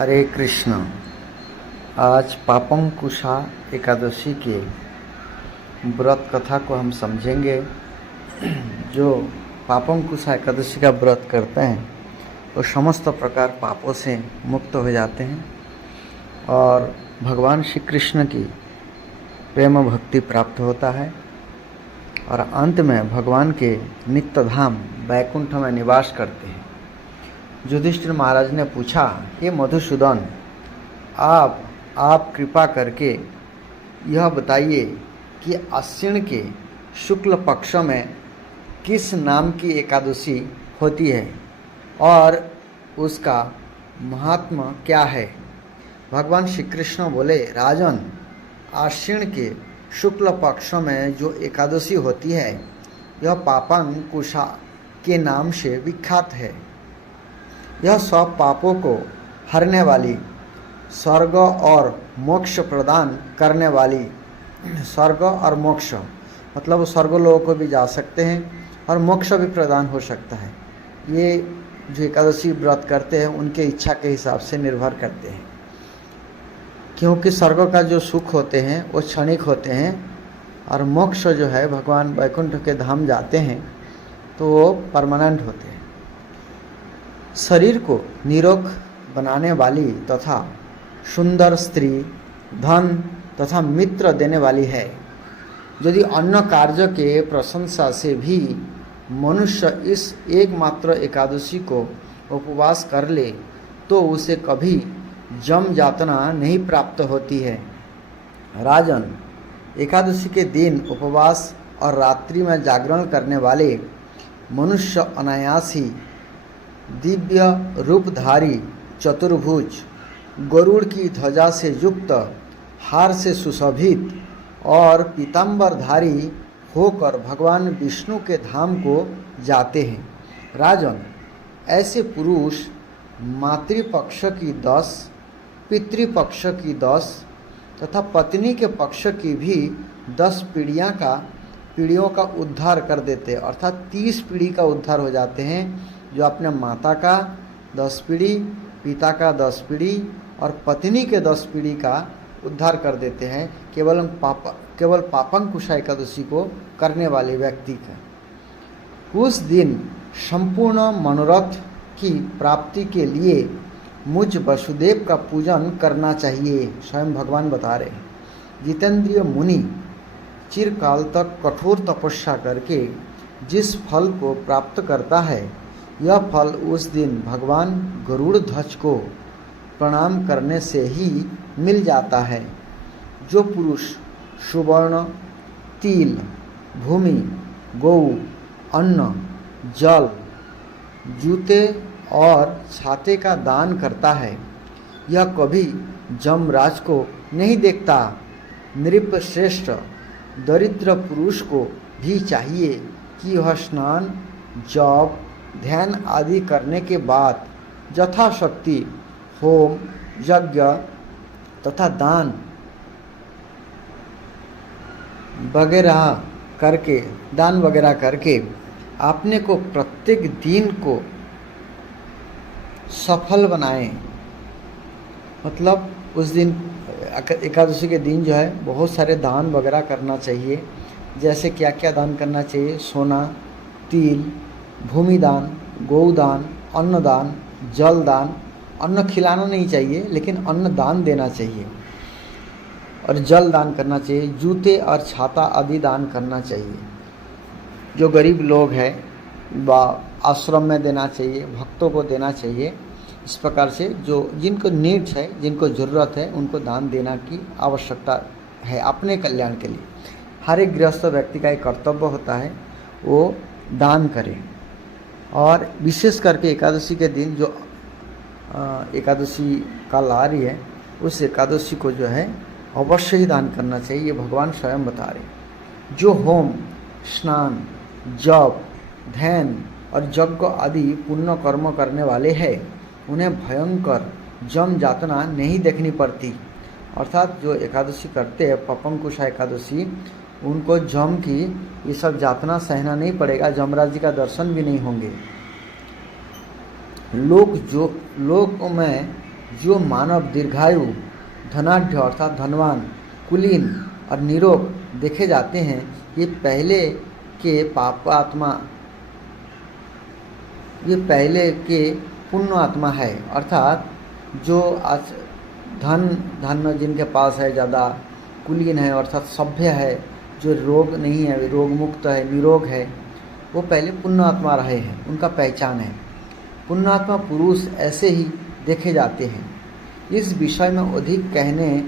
हरे कृष्ण। आज पापंकुशा एकादशी के व्रत कथा को हम समझेंगे। जो पापंकुशा एकादशी का व्रत करते हैं वो समस्त प्रकार पापों से मुक्त हो जाते हैं और भगवान श्री कृष्ण की प्रेम भक्ति प्राप्त होता है और अंत में भगवान के नित्य धाम वैकुंठ में निवास करते हैं। युधिष्ठिर महाराज ने पूछा, हे मधुसूदन, आप कृपा करके यह बताइए कि आश्विन के शुक्ल पक्ष में किस नाम की एकादशी होती है और उसका महात्मा क्या है। भगवान श्री कृष्ण बोले, राजन, आश्विन के शुक्ल पक्ष में जो एकादशी होती है यह पापंकुशा के नाम से विख्यात है। यह सब पापों को हरने वाली, स्वर्ग और मोक्ष प्रदान करने वाली, स्वर्ग और मोक्ष मतलब स्वर्ग लोगों को भी जा सकते हैं और मोक्ष भी प्रदान हो सकता है। ये जो एकादशी व्रत करते हैं उनके इच्छा के हिसाब से निर्भर करते हैं, क्योंकि स्वर्ग का जो सुख होते हैं वो क्षणिक होते हैं और मोक्ष जो है भगवान वैकुंठ के धाम जाते हैं तो वो परमानेंट होते हैं। शरीर को निरोग बनाने वाली तथा सुंदर स्त्री, धन तथा मित्र देने वाली है। यदि अन्य कार्य के प्रशंसा से भी मनुष्य इस एकमात्र एकादशी को उपवास कर ले तो उसे कभी जम यातना नहीं प्राप्त होती है। राजन, एकादशी के दिन उपवास और रात्रि में जागरण करने वाले मनुष्य अनायास ही दिव्य रूपधारी चतुर्भुज, गरुड़ की ध्वजा से युक्त, हार से सुशोभित और पीताम्बरधारी होकर भगवान विष्णु के धाम को जाते हैं। राजन, ऐसे पुरुष मातृपक्ष की 10, पितृपक्ष की 10 तथा पत्नी के पक्ष की भी 10 पीढ़ियों का उद्धार कर देते हैं, अर्थात 30 पीढ़ी का उद्धार हो जाते हैं। जो अपने माता का 10 पीढ़ी, पिता का 10 पीढ़ी और पत्नी के 10 पीढ़ी का उद्धार कर देते हैं केवल पापंकुशा एकादशी को करने वाले व्यक्ति का। उस दिन संपूर्ण मनोरथ की प्राप्ति के लिए मुझ वसुदेव का पूजन करना चाहिए। स्वयं भगवान बता रहे हैं। जितेंद्रिय मुनि चिरकाल तक कठोर तपस्या करके जिस फल को प्राप्त करता है, यह फल उस दिन भगवान गरुड़ ध्वज को प्रणाम करने से ही मिल जाता है। जो पुरुष सुवर्ण, तिल, भूमि, गौ, अन्न, जल, जूते और छाते का दान करता है, यह कभी जमराज को नहीं देखता। नृपश्रेष्ठ दरिद्र पुरुष को भी चाहिए कि वह स्नान, जप, ध्यान आदि करने के बाद यथाशक्ति होम, यज्ञ तथा दान वगैरह करके अपने को प्रत्येक दिन को सफल बनाएं। मतलब उस दिन एकादशी के दिन जो है बहुत सारे दान वगैरह करना चाहिए। जैसे क्या क्या दान करना चाहिए? सोना, तिल, भूमि दान, गौदान, अन्न दान, जल दान। अन्न खिलाना नहीं चाहिए लेकिन अन्न दान देना चाहिए और जल दान करना चाहिए। जूते और छाता आदि दान करना चाहिए। जो गरीब लोग हैं वह आश्रम में देना चाहिए, भक्तों को देना चाहिए। इस प्रकार से जो जिनको नीड्स है, जिनको ज़रूरत है, उनको दान देना की आवश्यकता है अपने कल्याण के लिए। हर एक गृहस्थ व्यक्ति का एक कर्तव्य होता है वो दान करे। और विशेष करके एकादशी के दिन जो एकादशी काल आ रही है उस एकादशी को जो है अवश्य ही दान करना चाहिए। ये भगवान स्वयं बता रहे। जो होम, स्नान, जप, ध्यान और यज्ञ आदि पुण्य कर्म करने वाले हैं उन्हें भयंकर जम यातना नहीं देखनी पड़ती। अर्थात जो एकादशी करते हैं पापंकुशा एकादशी, उनको जम की ये सब यातना सहना नहीं पड़ेगा, जमराज जी का दर्शन भी नहीं होंगे। लोक में जो मानव दीर्घायु, धनाढ्य अर्थात धनवान, कुलीन और निरोग देखे जाते हैं, ये पहले के पुण्य आत्मा है। अर्थात जो आज धन जिनके पास है ज़्यादा, कुलीन है अर्थात सभ्य है, जो रोग नहीं है, रोग मुक्त है, निरोग है, वो पहले पुण्यात्मा रहे हैं, उनका पहचान है। पुण्यात्मा पुरुष ऐसे ही देखे जाते हैं। इस विषय में अधिक कहने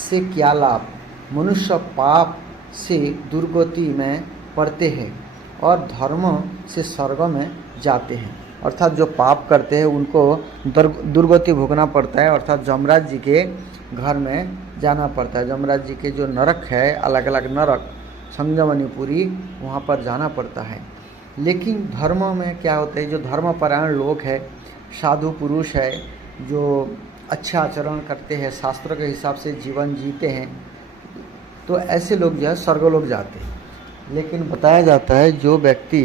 से क्या लाभ? मनुष्य पाप से दुर्गति में पड़ते हैं और धर्म से स्वर्ग में जाते हैं। अर्थात जो पाप करते हैं उनको दुर्गति भोगना पड़ता है, अर्थात यमराज जी के घर में जाना पड़ता है। यमराज जी के जो नरक है, अलग अलग नरक, संजीवनीपुरी, वहाँ पर जाना पड़ता है। लेकिन धर्म में क्या होता है, जो धर्मपरायण लोग हैं, साधु पुरुष है, जो अच्छा आचरण करते हैं, शास्त्र के हिसाब से जीवन जीते हैं, तो ऐसे लोग जो है स्वर्गलोक जाते हैं। लेकिन बताया जाता है जो व्यक्ति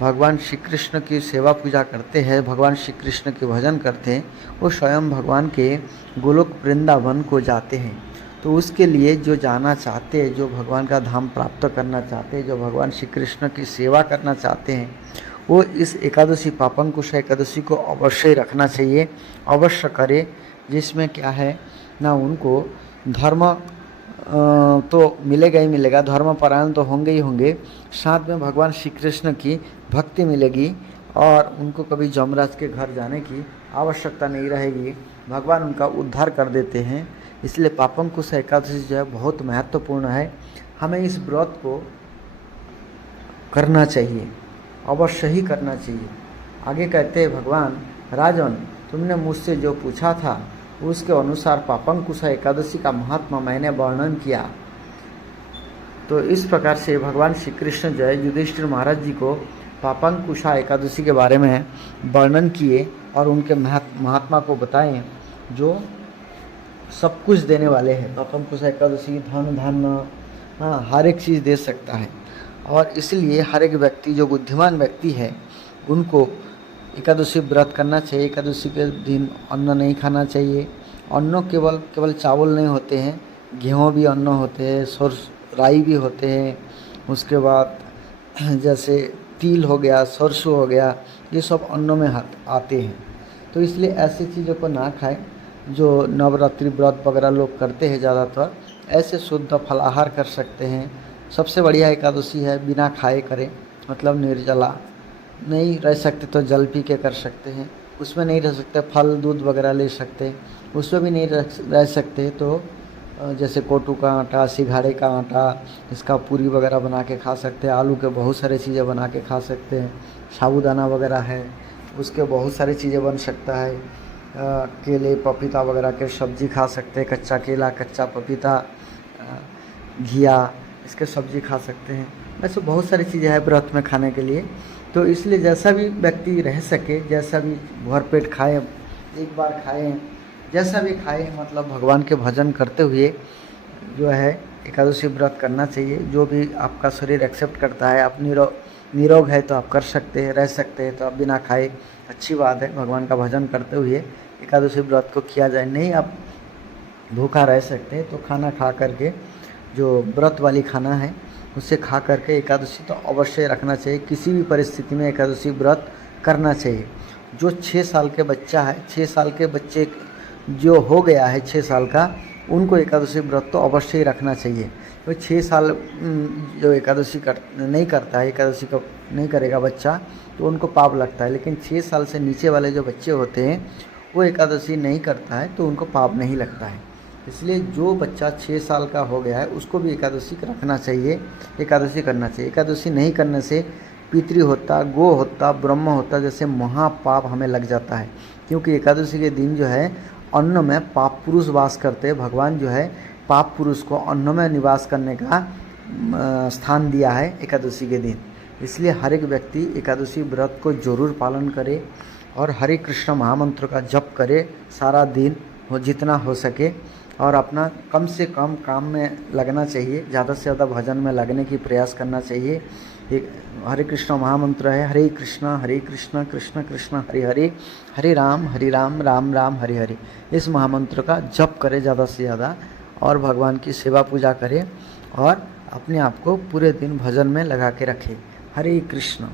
भगवान श्री कृष्ण की सेवा पूजा करते हैं, भगवान श्री कृष्ण के भजन करते हैं, वो स्वयं भगवान के गोलोक वृंदावन को जाते हैं। तो उसके लिए जो जाना चाहते हैं, जो भगवान का धाम प्राप्त करना चाहते हैं, जो भगवान श्री कृष्ण की सेवा करना चाहते हैं, वो इस एकादशी पापंकुश एकादशी को अवश्य रखना चाहिए, अवश्य करे। जिसमें क्या है ना, उनको धर्म तो मिलेगा ही मिलेगा, धर्मपरायण तो होंगे ही होंगे, साथ में भगवान श्री कृष्ण की भक्ति मिलेगी और उनको कभी यमराज के घर जाने की आवश्यकता नहीं रहेगी। भगवान उनका उद्धार कर देते हैं। इसलिए पापंकुश एकादशी जो है बहुत महत्वपूर्ण है, हमें इस व्रत को करना चाहिए, अवश्य ही करना चाहिए। आगे कहते हैं भगवान, राजन तुमने मुझसे जो पूछा था उसके अनुसार पापंकुशा एकादशी का महात्मा मैंने वर्णन किया। तो इस प्रकार से भगवान श्री कृष्ण जो है युधिष्ठिर महाराज जी को पापंकुशा एकादशी के बारे में वर्णन किए और उनके महात्मा को बताएं, जो सब कुछ देने वाले हैं। पापंकुशा एकादशी धन धान्य, हाँ, हर एक चीज़ दे सकता है। और इसलिए हर एक व्यक्ति जो बुद्धिमान व्यक्ति है उनको एकादशी व्रत करना चाहिए। एकादशी के दिन अन्न नहीं खाना चाहिए। अन्न केवल चावल नहीं होते हैं, गेहूँ भी अन्न होते हैं, राई भी होते हैं, उसके बाद जैसे तिल हो गया, सरसों हो गया, ये सब अन्न में आते हैं। तो इसलिए ऐसी चीज़ों को ना खाएं। जो नवरात्रि व्रत वगैरह लोग करते हैं ज़्यादातर, ऐसे शुद्ध फलाहार कर सकते हैं। सबसे बढ़िया एकादशी है बिना खाए करें, मतलब निर्जला। नहीं रह सकते तो जल पी के कर सकते हैं, उसमें नहीं रह सकते फल दूध वगैरह ले सकते, उसमें भी नहीं रह सकते तो जैसे कोटू का आटा, सिंघाड़े का आटा, इसका पूरी वगैरह बना के खा सकते हैं। आलू के बहुत सारे चीज़ें बना के खा सकते हैं। साबूदाना वगैरह है, उसके बहुत सारी चीज़ें बन सकता है। केले पपीता वगैरह के सब्जी खा सकते हैं, कच्चा केला, कच्चा पपीता, घिया, इसके सब्जी खा सकते हैं। ऐसे बहुत सारी चीज़ें हैं व्रत में खाने के लिए। तो इसलिए जैसा भी व्यक्ति रह सके, जैसा भी भरपेट खाए, एक बार खाएं, जैसा भी खाए, मतलब भगवान के भजन करते हुए जो है एकादशी व्रत करना चाहिए। जो भी आपका शरीर एक्सेप्ट करता है, आप निरोग है तो आप कर सकते हैं, रह सकते हैं तो आप बिना खाए, अच्छी बात है। भगवान का भजन करते हुए एकादशी व्रत को किया जाए। नहीं आप भूखा रह सकते हैं तो खाना खा करके, जो व्रत वाली खाना है उससे खा करके एकादशी तो अवश्य रखना चाहिए। किसी भी परिस्थिति में एकादशी व्रत करना चाहिए। जो 6 साल के बच्चा है, 6 साल के बच्चे जो हो गया है 6 साल का, उनको एकादशी व्रत तो अवश्य ही रखना चाहिए। तो 6 साल जो एकादशी नहीं करता है, एकादशी का नहीं करेगा बच्चा, तो उनको पाप लगता है। लेकिन 6 साल से नीचे वाले जो बच्चे होते हैं वो एकादशी नहीं करता है तो उनको पाप नहीं लगता है। इसलिए जो बच्चा 6 साल का हो गया है उसको भी एकादशी रखना चाहिए, एकादशी करना चाहिए। एकादशी नहीं करने से पितृ होता, गो होता, ब्रह्म होता जैसे महापाप हमें लग जाता है। क्योंकि एकादशी के दिन जो है अन्न में पाप पुरुष वास करते हैं। भगवान जो है पाप पुरुष को अन्न में निवास करने का स्थान दिया है एकादशी के दिन। इसलिए हर एक व्यक्ति एकादशी व्रत को जरूर पालन करे और हरे कृष्ण महामंत्र का जप करे सारा दिन, हो जितना हो सके, और अपना कम से कम काम में लगना चाहिए, ज़्यादा से ज़्यादा भजन में लगने की प्रयास करना चाहिए। हरे कृष्ण महामंत्र है, हरे कृष्ण कृष्ण कृष्ण हरे हरे, हरे राम राम राम हरे हरे। इस महामंत्र का जप करें ज़्यादा से ज़्यादा और भगवान की सेवा पूजा करें और अपने आप को पूरे दिन भजन में लगा के रखें। हरे कृष्ण।